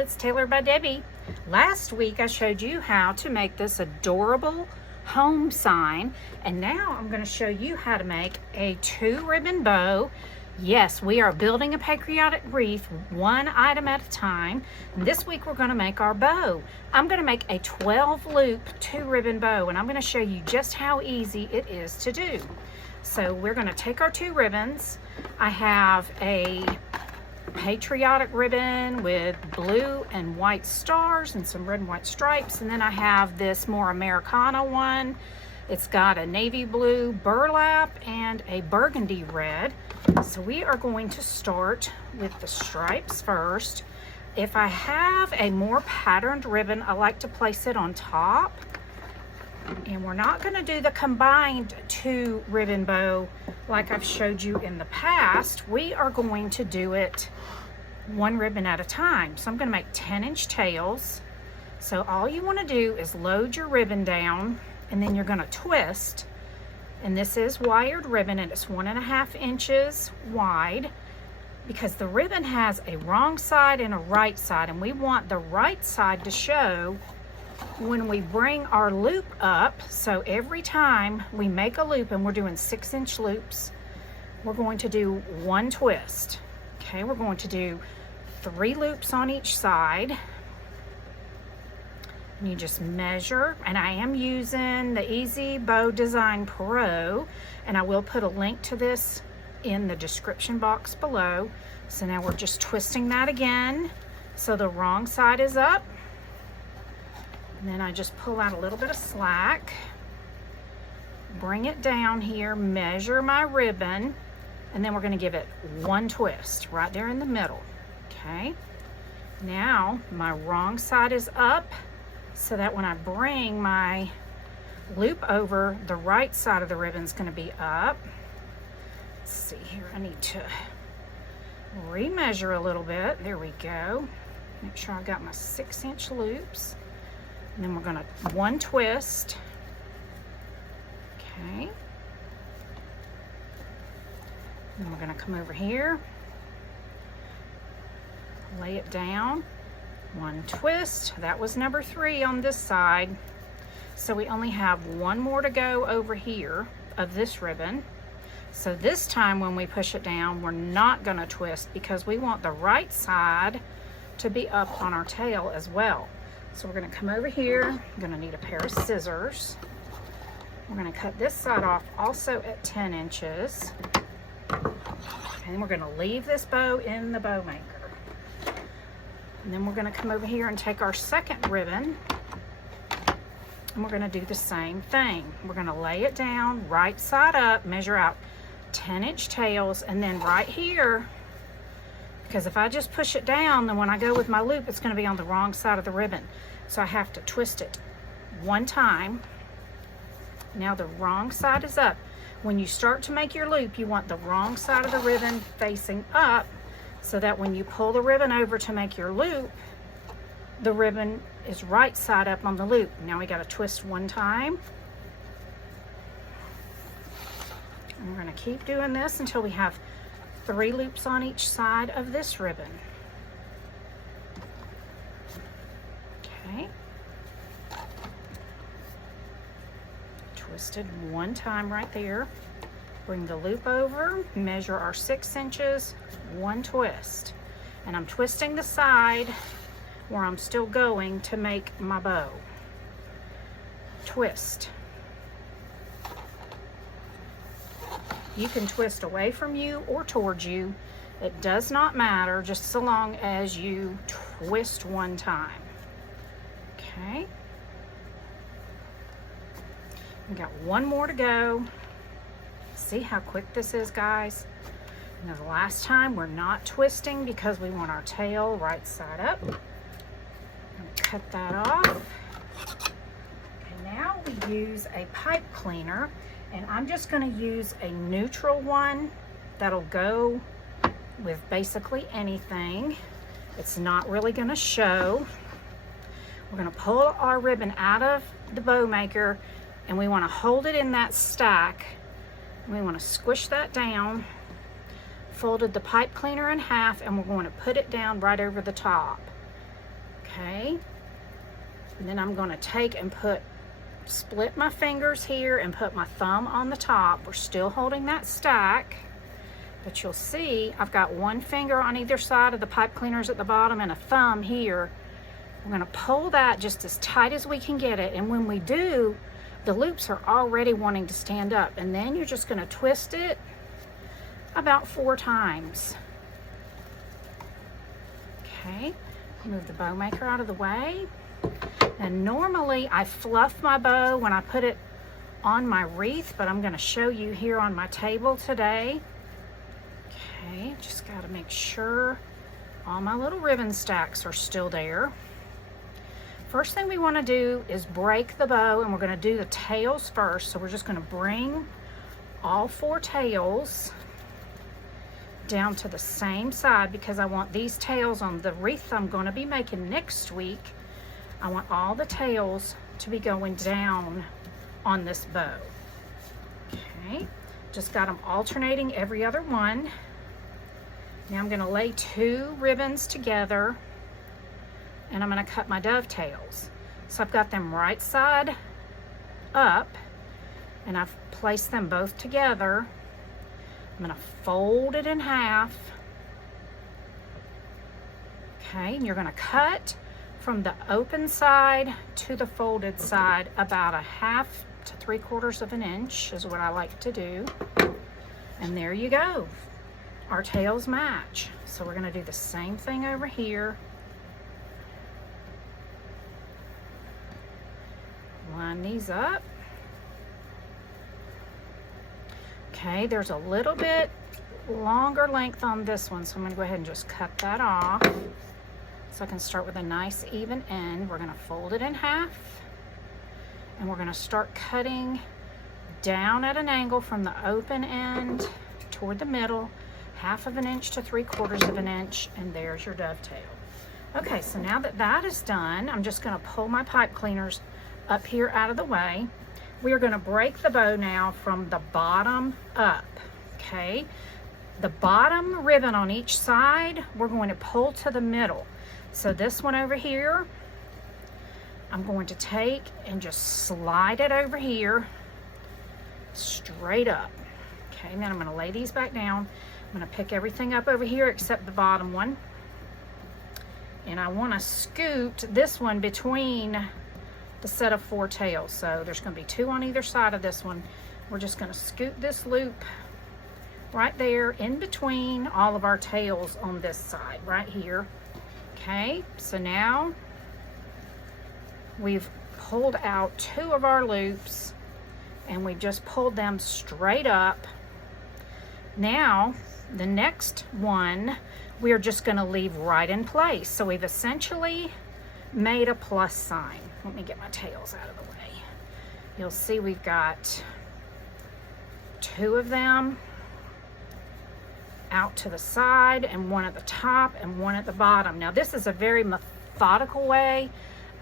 it's Tailored by Debbie. Last week I showed you how to make this adorable home sign, and now I'm going to show you how to make a 2-ribbon bow. Yes, we are building a patriotic wreath one item at a time. And this week we're going to make our bow. I'm going to make a 12-loop 2-ribbon bow, and I'm going to show you just how easy it is to do. So we're going to take our 2 ribbons. I have a patriotic ribbon with blue and white stars and some red and white stripes, and then I have this more Americana one. It's got a navy blue burlap and a burgundy red. So we are going to start with the stripes first. If I have a more patterned ribbon, I like to place it on top. And we're not going to do the combined 2-ribbon bow like I've showed you in the past. We are going to do it 1 ribbon at a time. So I'm going to make 10-inch tails. So all you want to do is load your ribbon down, and then you're going to twist. And this is wired ribbon, and it's 1.5 inches wide, because the ribbon has a wrong side and a right side, and we want the right side to show when we bring our loop up. So every time we make a loop, and we're doing 6-inch loops, we're going to do 1 twist. Okay, we're going to do 3 loops on each side. And you just measure, and I am using the Easy Bow Design Pro, and I will put a link to this in the description box below. So now we're just twisting that again so the wrong side is up. And then I just pull out a little bit of slack, bring it down here, measure my ribbon, and then we're going to give it 1 twist right there in the middle. Okay, now my wrong side is up, so that when I bring my loop over, the right side of the ribbon is going to be up. Let's see here, I need to remeasure a little bit. There we go. Make sure I've got my 6-inch loops. And then we're going to 1 twist. Okay. And we're going to come over here, lay it down, 1 twist. That was number 3 on this side. So we only have 1 more to go over here of this ribbon. So this time when we push it down, we're not going to twist, because we want the right side to be up on our tail as well. So we're going to come over here. I'm going to need a pair of scissors. We're going to cut this side off also at 10 inches. And we're going to leave this bow in the bow maker. And then we're going to come over here and take our 2nd ribbon, and we're going to do the same thing. We're going to lay it down, right side up, measure out 10-inch tails, and then right here, because if I just push it down, then when I go with my loop, it's going to be on the wrong side of the ribbon. So I have to twist it 1 time. Now the wrong side is up. When you start to make your loop, you want the wrong side of the ribbon facing up, so that when you pull the ribbon over to make your loop, the ribbon is right side up on the loop. Now we got to twist 1 time. And we're going to keep doing this until we have 3 loops on each side of this ribbon. Okay. Twisted 1 time right there. Bring the loop over, measure our 6 inches, 1 twist. And I'm twisting the side where I'm still going to make my bow. Twist. You can twist away from you or towards you. It does not matter, just so long as you twist 1 time. Okay. We got 1 more to go. See how quick this is, guys? Now the last time we're not twisting because we want our tail right side up. Cut that off. And now we use a pipe cleaner, and I'm just going to use a neutral one that'll go with basically anything. It's not really going to show. We're going to pull our ribbon out of the bow maker, and we want to hold it in that stack. We want to squish that down, folded the pipe cleaner in half, and we're going to put it down right over the top. Okay. And then I'm going to take and split my fingers here and put my thumb on the top. We're still holding that stack, but you'll see I've got one finger on either side of the pipe cleaners at the bottom and a thumb here. We're going to pull that just as tight as we can get it, and when we do, the loops are already wanting to stand up, and then you're just going to twist it about 4 times. Okay, move the bow maker out of the way. And normally I fluff my bow when I put it on my wreath, but I'm going to show you here on my table today. Okay, just got to make sure all my little ribbon stacks are still there. First thing we want to do is break the bow, and we're going to do the tails first. So we're just going to bring all 4 tails down to the same side, because I want these tails on the wreath I'm going to be making next week. I want all the tails to be going down on this bow. Okay, just got them alternating every other one. Now I'm going to lay 2 ribbons together, and I'm going to cut my dovetails. So I've got them right side up, and I've placed them both together. I'm going to fold it in half. Okay, and you're going to cut from the open side to the folded side about 1/2 to 3/4 of an inch is what I like to do. And there you go. Our tails match. So we're going to do the same thing over here. Line these up. Okay, there's a little bit longer length on this one, so I'm going to go ahead and just cut that off so I can start with a nice even end. We're going to fold it in half, and we're going to start cutting down at an angle from the open end toward the middle, 1/2 of an inch to 3/4 of an inch, and there's your dovetail. Okay, so now that that is done, I'm just going to pull my pipe cleaners up here out of the way. We are going to break the bow now from the bottom up. Okay, the bottom ribbon on each side we're going to pull to the middle. So this one over here, I'm going to take and just slide it over here straight up. Okay, and then I'm going to lay these back down. I'm going to pick everything up over here except the bottom one, and I want to scoot this one between the set of 4 tails. So there's going to be 2 on either side of this one. We're just going to scoot this loop right there in between all of our tails on this side right here. Okay, so now we've pulled out 2 of our loops, and we just pulled them straight up. Now the next one we are just going to leave right in place. So we've essentially made a plus sign. Let me get my tails out of the way. You'll see we've got 2 of them out to the side, and 1 at the top and 1 at the bottom. Now this is a very methodical way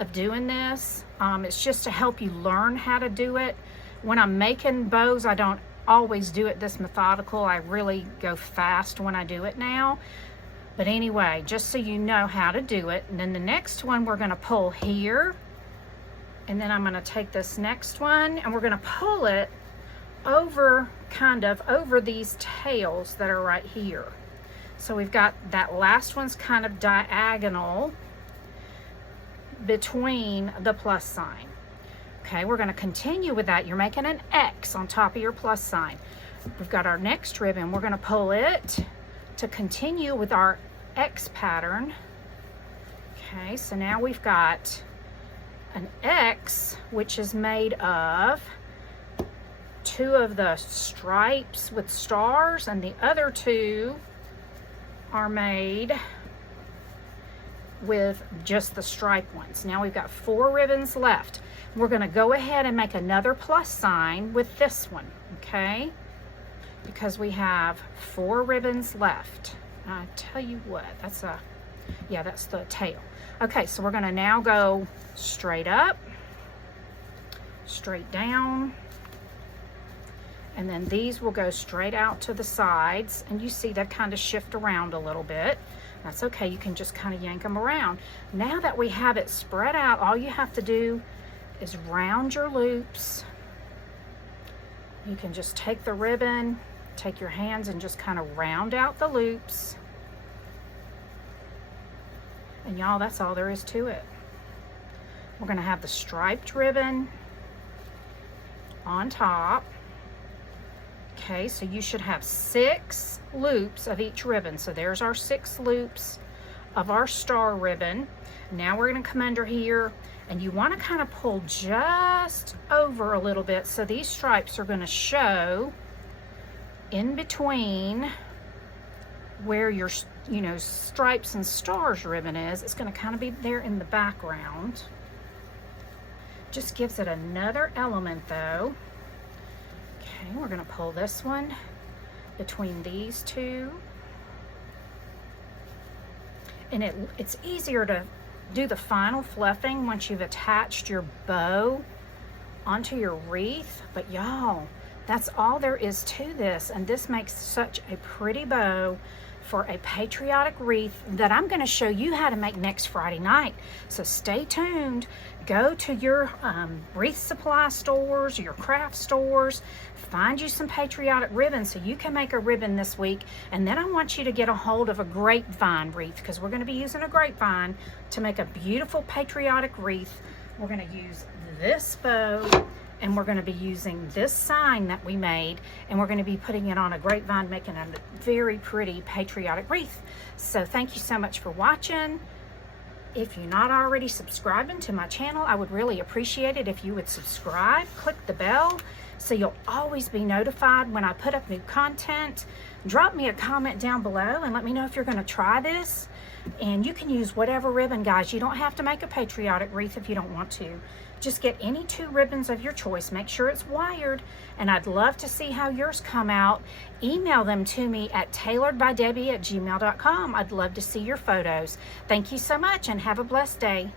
of doing this. It's just to help you learn how to do it. When I'm making bows, I don't always do it this methodical. I really go fast when I do it now. But anyway, just so you know how to do it. And then the next one we're going to pull here, and then I'm going to take this next one and we're going to pull it over, kind of over these tails that are right here. So we've got that last one's kind of diagonal between the plus sign. Okay, we're going to continue with that. You're making an X on top of your plus sign. We've got our next ribbon. We're going to pull it to continue with our X pattern. Okay, so now we've got an X, which is made of 2 of the stripes with stars, and the other 2 are made with just the stripe ones. Now we've got 4 ribbons left. We're going to go ahead and make another plus sign with this one, okay? Because we have 4 ribbons left. I tell you what, that's the tail. Okay, so we're going to now go straight up, straight down, And then these will go straight out to the sides, and you see that kind of shift around a little bit. That's okay, you can just kind of yank them around. Now that we have it spread out, all you have to do is round your loops. You can just take the ribbon, take your hands and just kind of round out the loops. And y'all, that's all there is to it. We're gonna have the striped ribbon on top. Okay, so you should have 6 loops of each ribbon. So there's our 6 loops of our star ribbon. Now we're gonna come under here, and you wanna kind of pull just over a little bit so these stripes are gonna show in between where your, you know, stripes and stars ribbon is. It's gonna kind of be there in the background. Just gives it another element though. Okay, we're gonna pull this one between these two. And it's easier to do the final fluffing once you've attached your bow onto your wreath. But y'all, that's all there is to this. And this makes such a pretty bow for a patriotic wreath that I'm going to show you how to make next Friday night. So stay tuned. Go to your wreath supply stores, your craft stores, find you some patriotic ribbon so you can make a ribbon this week. And then I want you to get a hold of a grapevine wreath, because we're going to be using a grapevine to make a beautiful patriotic wreath. We're going to use this bow, and we're going to be using this sign that we made, and we're going to be putting it on a grapevine, making a very pretty patriotic wreath. So thank you so much for watching. If you're not already subscribing to my channel, I would really appreciate it if you would subscribe, click the bell, so you'll always be notified when I put up new content. Drop me a comment down below and let me know if you're going to try this. And you can use whatever ribbon, guys. You don't have to make a patriotic wreath if you don't want to. Just get any 2 ribbons of your choice. Make sure it's wired, and I'd love to see how yours come out. Email them to me at tailoredbydebbie@gmail.com. I'd love to see your photos. Thank you so much, and have a blessed day.